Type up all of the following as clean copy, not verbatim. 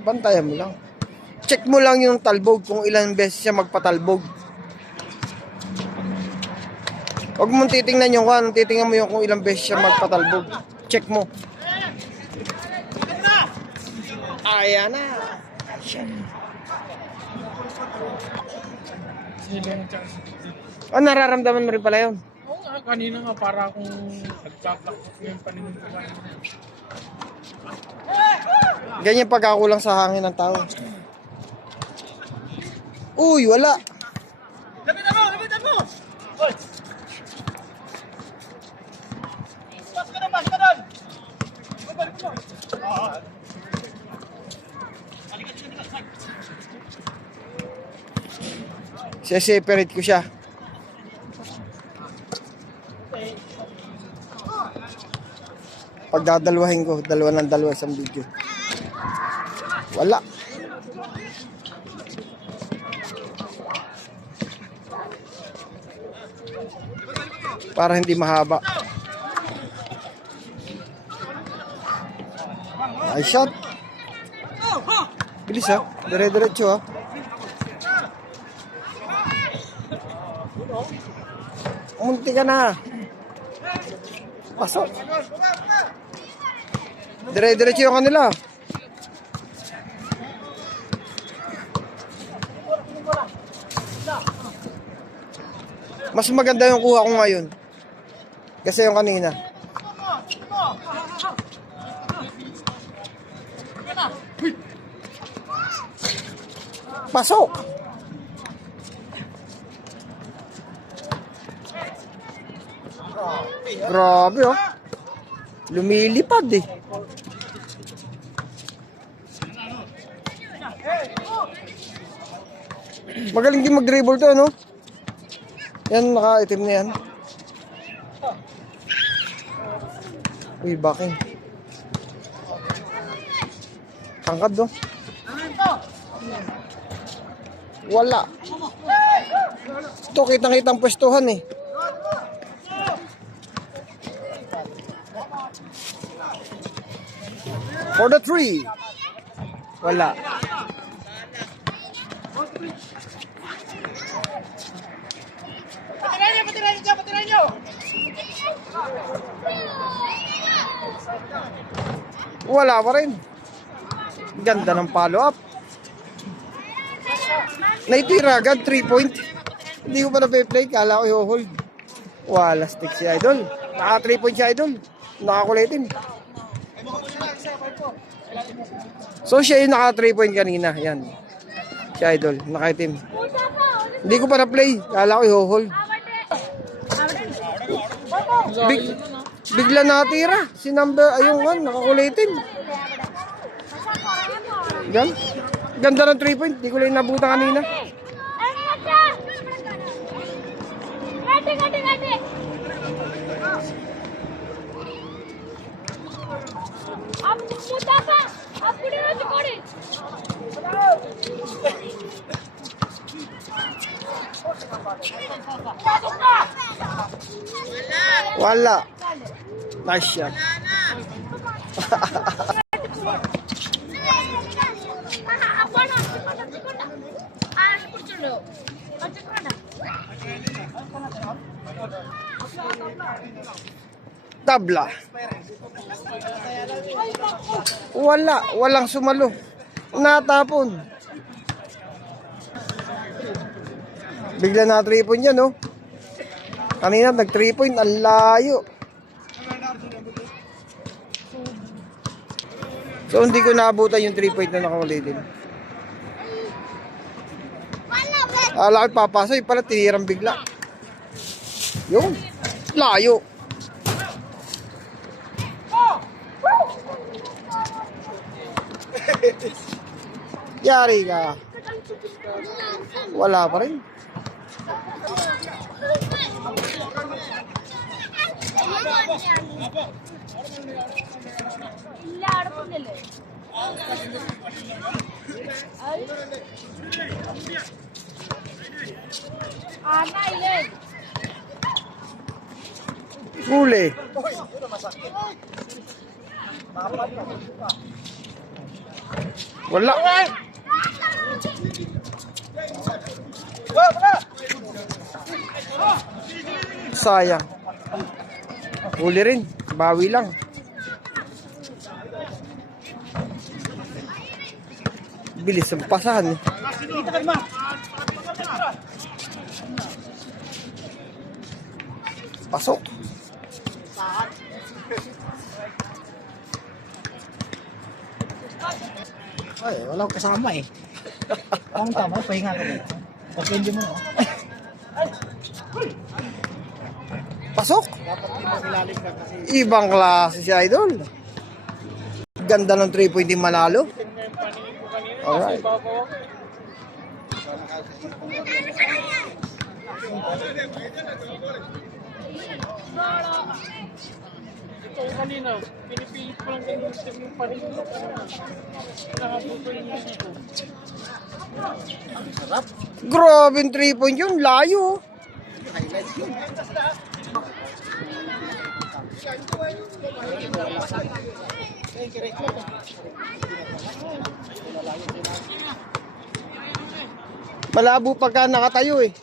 Bantayan mo lang. Check mo lang yung talbog kung ilang beses siya magpatalbog. Huwag mong titingnan yung kung titingnan mo yung kung ilang beses siya magpatalbog. Check mo. Ayan na. Oh, nararamdaman mo rin pala yun? Oo nga, kanina nga para akong nagpaplak yung paninong ko. Ganyan pagkakulang sa hangin ng tao. Uy, wala. Lapitan mo! Lapitan mo! Hoy! Pas ka doon! Pas ka doon! Balik mo! Separate ko siya. Pagdadalwahin ko, dalawa ng dalawa sa video. Wala. Para hindi mahaba. Nice shot. Bilis ha. Dire-diretso ha. Munti ka na. Pasok. Dire-diretso yung kanila. Mas maganda yung kuha ko ngayon kasi yung kanina. Pasok. Grabe oh. Lumilipad eh. Magaling din mag-dribble to, no? Yan, naka-itim na yan. Uy, backing. Tangkad, no? Wala. Ito, kitang-kitang pwestuhan, eh. For the three. Wala. Patiran nyo! Wala pa rin. Ganda ng follow-up. Naitira agad, 3 point. Hindi ko pa na-play, kala ko i-hold. Wala stick si Idol. Naka 3 point si Idol. Nakakulitin. So siya yung naka 3 point kanina. Yan. Si Idol, naka-itim. Hindi ko pa na-play, kala ko i-hold. Bigla natira. Si number, ayun nga, nakakulitin. Yan. Ganda ng 3 point. Di ko lang nabutan kanina. Wala. Nice shot. Tabla. Wala. Walang sumalo. Natapon. Bigla na 3 point yan, no? Kanina nag 3 point. Ang layo. So hindi ko naabutan yung 3 point na nakaulitin. Laki papasok. Pala tinirang bigla. Yung layo. Yari ka. Wala pa rin. Huli. Wala. Sayang. Huli rin. Bawi lang. Bilis ang pasahan. Pasok. Ay, wala akong kasama eh. Ang tama, pahinga ka dito. Okay, hindi mo no? Pasok. Dapat hindi mo ilalim ka kasi Ibang klase si Idol. Ganda ng 3 point yung manalo. Alright. Ito kanina, pinipilit ko lang yung panin ko. Nakabuto yung ito. Grabe yung 3 point yun. Layo. Malabo pagka nakatayo eh.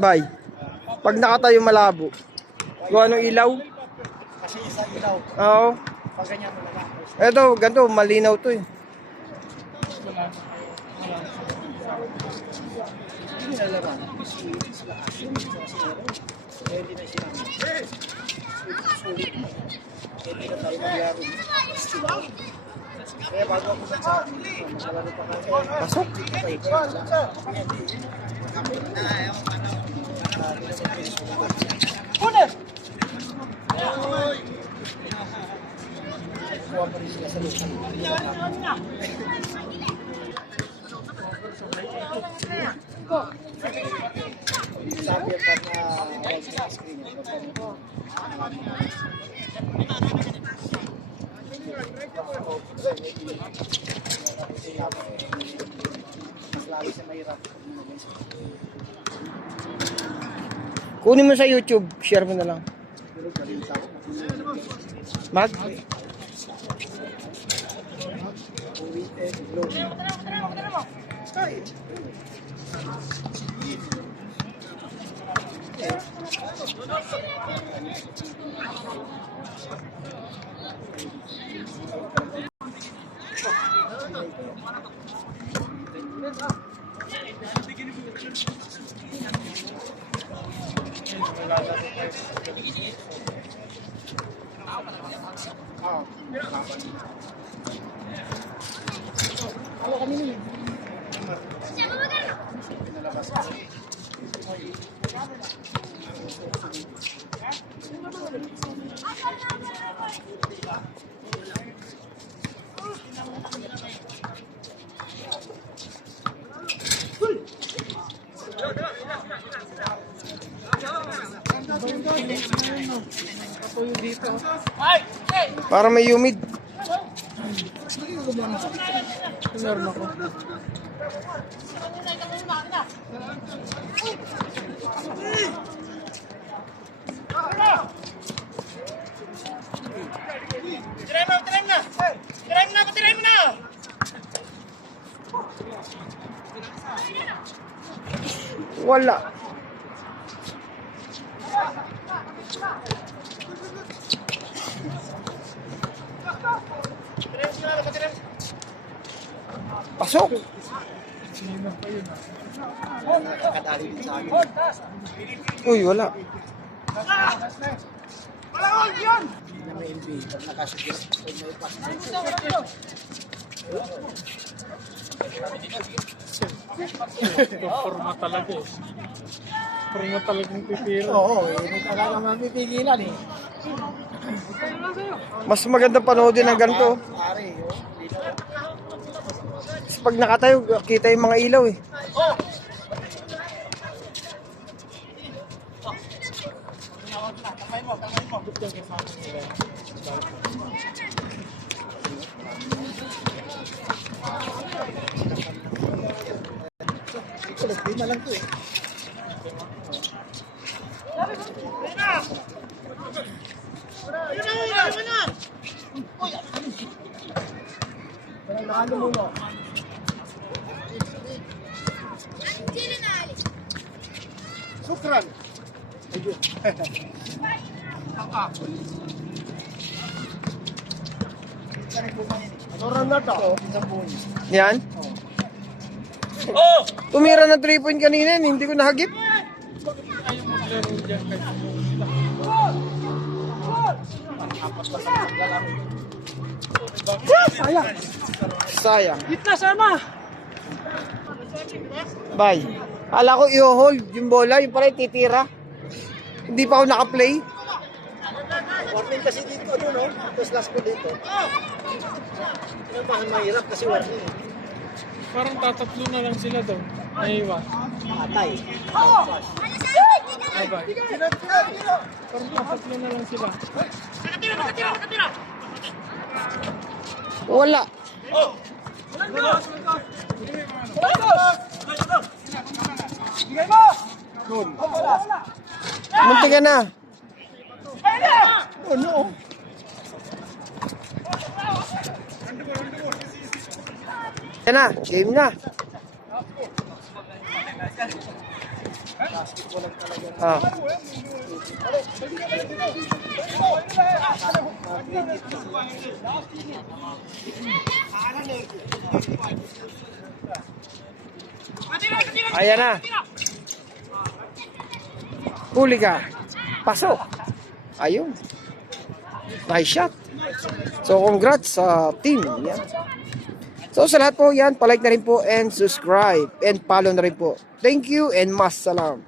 Bye. Pag nakatayo malabo. Gawa ng ilaw. kasi isa ilaw. Oo. Pag ganyan talaga. Eto, ganito, malinaw to eh. Hindi na laban. Sila asin. Pwede na sila. Sulit na. Pwede na tayo magyaro. Kaya bago ako sa makalaro pa kasi. Pasok. Kuha pa rin sila sa lupa. Sabi pa na screen. Mas lalo siya mahirap. Kunin mo sa YouTube. Share mo na lang. Mag? Para may humid. Meron ako. Wala. Pasok. Nakakadali din sa akin. Uy, wala. Na may LB. Pag nakasugis. Pag may pass. Forma talaga eh. Forma talagang pipiro. Oo, hindi talaga mapipigilan eh. Mas maganda panoodin ng ganito. Pare, oh. Kasi pag nakatayo, kita yung mga ilaw eh. Lima lang to eh. Ano muna? Sukran. Ayun. Oran na to. Isang buwan. Yan. Tumira ng 3 point kanina, hindi ko nahagip. Ayaw maglaro dyan kasi Sayang. Gitna sama! Bye. Ala ko i-hold yung bola, yung pala titira. Hindi pa ako naka-play. Warning kasi dito, ano no? Tapos last ko dito. Pinabahan mahirap kasi warning. Parang tatatlo na lang sila doon. Naiwan. Patay. Bye-bye. Parang tatatlo na lang sila. Wala. Munti ka na. Oh no! Yan na, game na. Ah. Ayan na. Huli ka. Pasok. Ayun. Nice shot. So, congrats sa team. Yan. So, sa lahat po yan, palike na rin po and subscribe and follow na rin po. Thank you and mas salam.